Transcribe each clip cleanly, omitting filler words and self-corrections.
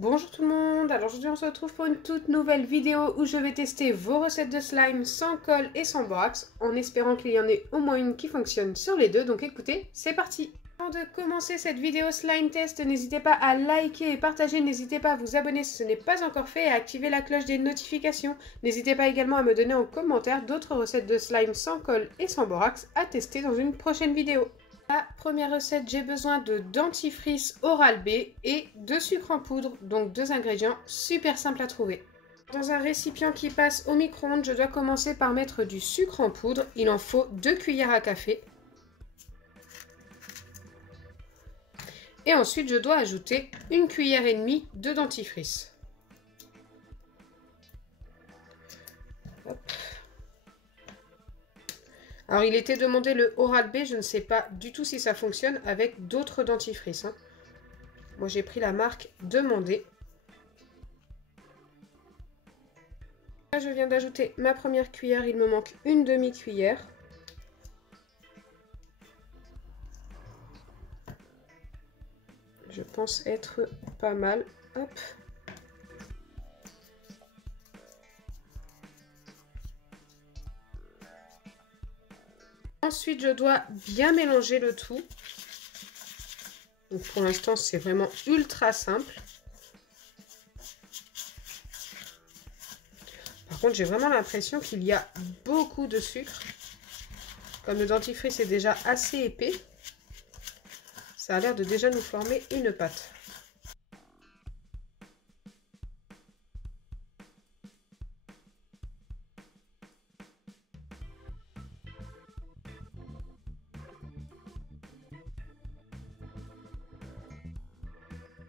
Bonjour tout le monde, alors aujourd'hui on se retrouve pour une toute nouvelle vidéo où je vais tester vos recettes de slime sans colle et sans borax, en espérant qu'il y en ait au moins une qui fonctionne sur les deux, donc écoutez, c'est parti! Avant de commencer cette vidéo slime test, n'hésitez pas à liker et partager, n'hésitez pas à vous abonner si ce n'est pas encore fait et à activer la cloche des notifications. N'hésitez pas également à me donner en commentaire d'autres recettes de slime sans colle et sans borax à tester dans une prochaine vidéo. La première recette, j'ai besoin de dentifrice Oral-B et de sucre en poudre, donc deux ingrédients super simples à trouver. Dans un récipient qui passe au micro-ondes, je dois commencer par mettre du sucre en poudre. Il en faut 2 cuillères à café. Et ensuite, je dois ajouter 1,5 cuillère de dentifrice. Hop. Alors, il était demandé le Oral-B, je ne sais pas du tout si ça fonctionne avec d'autres dentifrices. Moi, j'ai pris la marque demandée. Là, je viens d'ajouter ma première cuillère, il me manque une demi-cuillère. Je pense être pas mal. Hop. Ensuite, je dois bien mélanger le tout. Donc pour l'instant, c'est vraiment ultra simple. Par contre, j'ai vraiment l'impression qu'il y a beaucoup de sucre. Comme le dentifrice est déjà assez épais, ça a l'air de déjà nous former une pâte.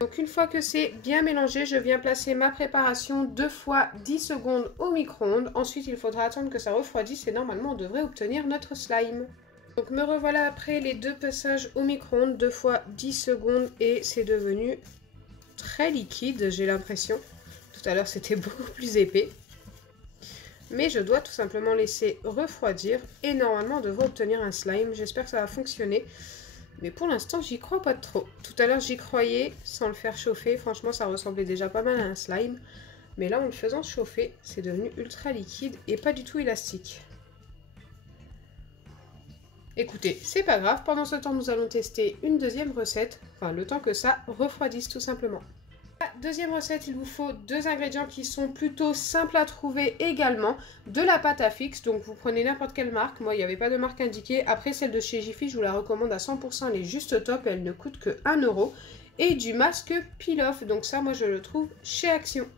Donc une fois que c'est bien mélangé, je viens placer ma préparation 2 fois 10 secondes au micro-ondes. Ensuite, il faudra attendre que ça refroidisse et normalement on devrait obtenir notre slime. Donc me revoilà après les deux passages au micro-ondes, 2 fois 10 secondes et c'est devenu très liquide, j'ai l'impression. Tout à l'heure c'était beaucoup plus épais. Mais je dois tout simplement laisser refroidir et normalement on devrait obtenir un slime. J'espère que ça va fonctionner. Mais pour l'instant, j'y crois pas trop. Tout à l'heure, j'y croyais sans le faire chauffer. Franchement, ça ressemblait déjà pas mal à un slime. Mais là, en le faisant chauffer, c'est devenu ultra liquide et pas du tout élastique. Écoutez, c'est pas grave. Pendant ce temps, nous allons tester une deuxième recette. Enfin, le temps que ça refroidisse tout simplement. La deuxième recette, il vous faut deux ingrédients qui sont plutôt simples à trouver également. De la pâte à fixe, donc vous prenez n'importe quelle marque. Moi, il n'y avait pas de marque indiquée. Après, celle de chez Jiffy, je vous la recommande à 100%. Elle est juste top, elle ne coûte que 1 €. Et du masque peel-off, donc ça, moi, je le trouve chez Action.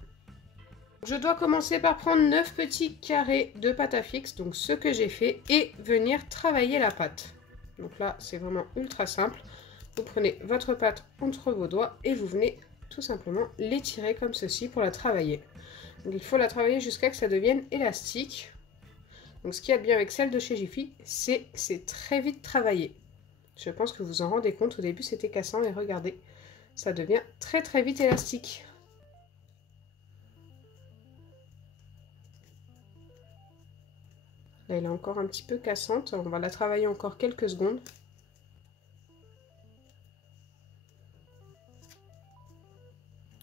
Je dois commencer par prendre 9 petits carrés de pâte à fixe, donc ce que j'ai fait, et venir travailler la pâte. Donc là, c'est vraiment ultra simple. Vous prenez votre pâte entre vos doigts et vous venez tout simplement l'étirer comme ceci pour la travailler. Donc il faut la travailler jusqu'à ce que ça devienne élastique. Donc ce qu'il y a de bien avec celle de chez Jiffy, c'est que c'est très vite travaillé. Je pense que vous vous en rendez compte, au début c'était cassant et regardez, ça devient très très vite élastique. Là elle est encore un petit peu cassante, on va la travailler encore quelques secondes.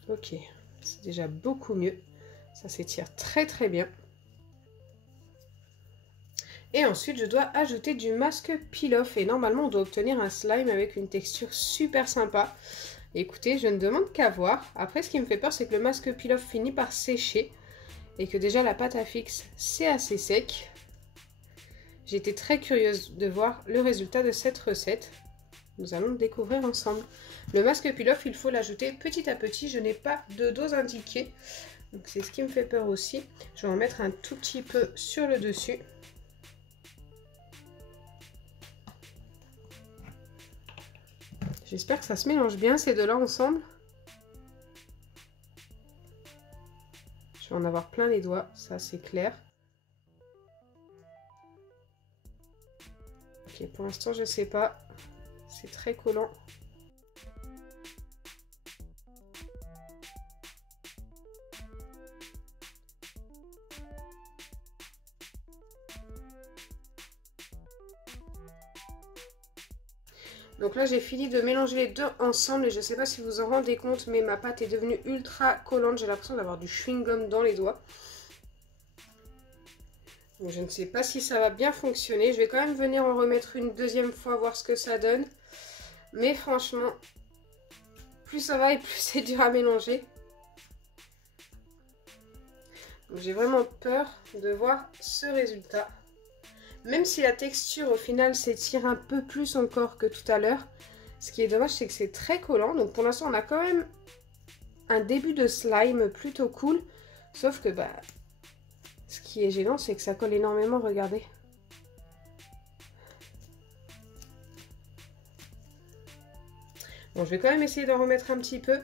Ok, c'est déjà beaucoup mieux. Ça s'étire très très bien. Et ensuite, je dois ajouter du masque peel-off. Et normalement, on doit obtenir un slime avec une texture super sympa. Écoutez, je ne demande qu'à voir. Après, ce qui me fait peur, c'est que le masque peel-off finit par sécher. Et que déjà, la pâte à fixe, c'est assez sec. J'étais très curieuse de voir le résultat de cette recette. Nous allons le découvrir ensemble. Le masque peel-off, il faut l'ajouter petit à petit. Je n'ai pas de dose indiquée. Donc c'est ce qui me fait peur aussi. Je vais en mettre un tout petit peu sur le dessus. J'espère que ça se mélange bien ces deux-là ensemble. Je vais en avoir plein les doigts, ça c'est clair. Ok, pour l'instant je sais pas. C'est très collant. Donc là j'ai fini de mélanger les deux ensemble et je ne sais pas si vous en rendez compte, mais ma pâte est devenue ultra collante. J'ai l'impression d'avoir du chewing-gum dans les doigts. Donc je ne sais pas si ça va bien fonctionner. Je vais quand même venir en remettre une deuxième fois, voir ce que ça donne. Mais franchement, plus ça va et plus c'est dur à mélanger. J'ai vraiment peur de voir ce résultat. Même si la texture au final s'étire un peu plus encore que tout à l'heure. Ce qui est dommage, c'est que c'est très collant. Donc pour l'instant, on a quand même un début de slime plutôt cool. Sauf que bah, ce qui est gênant, c'est que ça colle énormément, regardez. Bon, je vais quand même essayer d'en remettre un petit peu.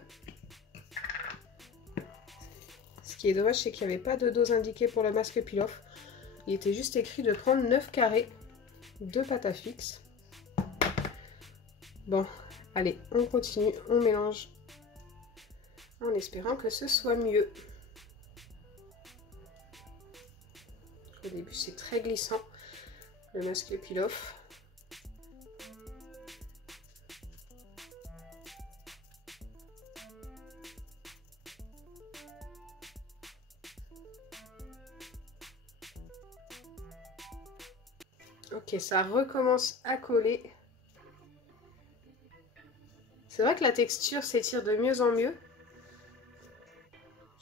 Ce qui est dommage, c'est qu'il n'y avait pas de dose indiquée pour le masque peel-off. Il était juste écrit de prendre 9 carrés de pâte à fixe. Bon, allez, on continue, on mélange en espérant que ce soit mieux. Au début, c'est très glissant, le masque peel-off. Ok, ça recommence à coller. C'est vrai que la texture s'étire de mieux en mieux.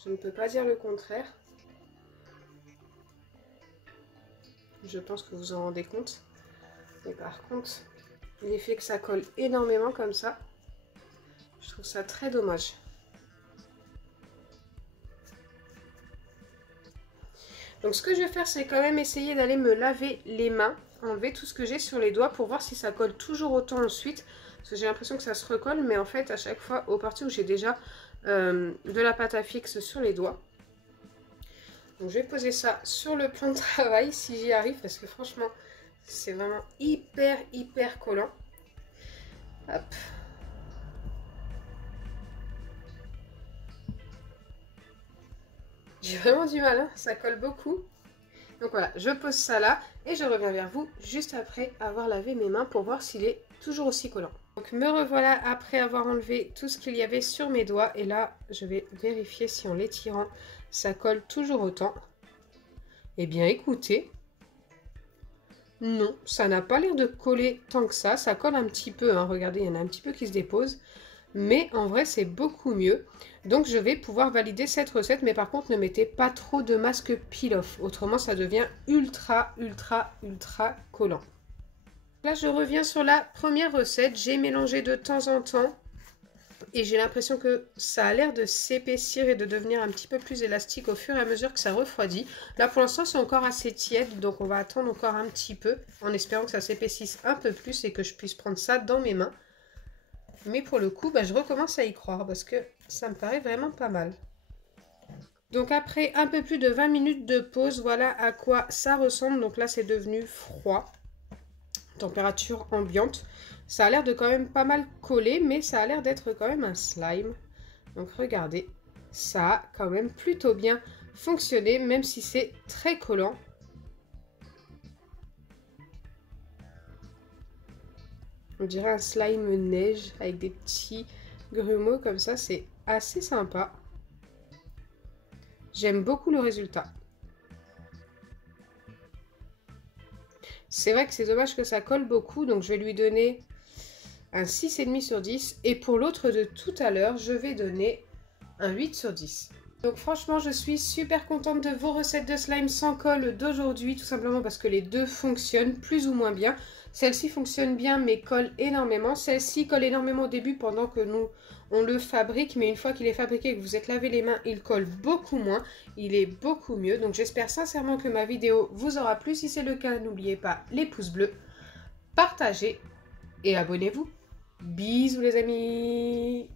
Je ne peux pas dire le contraire. Je pense que vous en rendez compte. Mais par contre, l'effet que ça colle énormément comme ça, je trouve ça très dommage. Donc ce que je vais faire, c'est quand même essayer d'aller me laver les mains, enlever tout ce que j'ai sur les doigts pour voir si ça colle toujours autant ensuite. Parce que j'ai l'impression que ça se recolle, mais en fait à chaque fois, aux parties où j'ai déjà de la pâte à fixe sur les doigts. Donc je vais poser ça sur le plan de travail si j'y arrive, parce que franchement, c'est vraiment hyper collant. Hop. J'ai vraiment du mal, hein, ça colle beaucoup. Donc voilà, je pose ça là et je reviens vers vous juste après avoir lavé mes mains pour voir s'il est toujours aussi collant. Donc me revoilà après avoir enlevé tout ce qu'il y avait sur mes doigts et là je vais vérifier si en l'étirant ça colle toujours autant. Eh bien écoutez, non, ça n'a pas l'air de coller tant que ça colle un petit peu, hein, regardez, il y en a un petit peu qui se dépose. Mais en vrai, c'est beaucoup mieux. Donc, je vais pouvoir valider cette recette. Mais par contre, ne mettez pas trop de masque peel-off. Autrement, ça devient ultra collant. Là, je reviens sur la première recette. J'ai mélangé de temps en temps. Et j'ai l'impression que ça a l'air de s'épaissir et de devenir un petit peu plus élastique au fur et à mesure que ça refroidit. Là, pour l'instant, c'est encore assez tiède. Donc, on va attendre encore un petit peu. En espérant que ça s'épaississe un peu plus et que je puisse prendre ça dans mes mains. Mais pour le coup, bah, je recommence à y croire parce que ça me paraît vraiment pas mal. Donc après un peu plus de 20 minutes de pause, voilà à quoi ça ressemble. Donc là, c'est devenu froid. Température ambiante. Ça a l'air de quand même pas mal coller, mais ça a l'air d'être quand même un slime. Donc regardez, ça a quand même plutôt bien fonctionné, même si c'est très collant. On dirait un slime neige avec des petits grumeaux comme ça, c'est assez sympa. J'aime beaucoup le résultat. C'est vrai que c'est dommage que ça colle beaucoup, donc je vais lui donner un 6,5 sur 10. Et pour l'autre de tout à l'heure, je vais donner un 8 sur 10. Donc franchement, je suis super contente de vos recettes de slime sans colle d'aujourd'hui, tout simplement parce que les deux fonctionnent plus ou moins bien. Celle-ci fonctionne bien mais colle énormément. Celle-ci colle énormément au début pendant que nous on le fabrique, mais une fois qu'il est fabriqué et que vous êtes lavé les mains, il colle beaucoup moins. Il est beaucoup mieux. Donc j'espère sincèrement que ma vidéo vous aura plu. Si c'est le cas, n'oubliez pas les pouces bleus, partagez et abonnez-vous. Bisous les amis!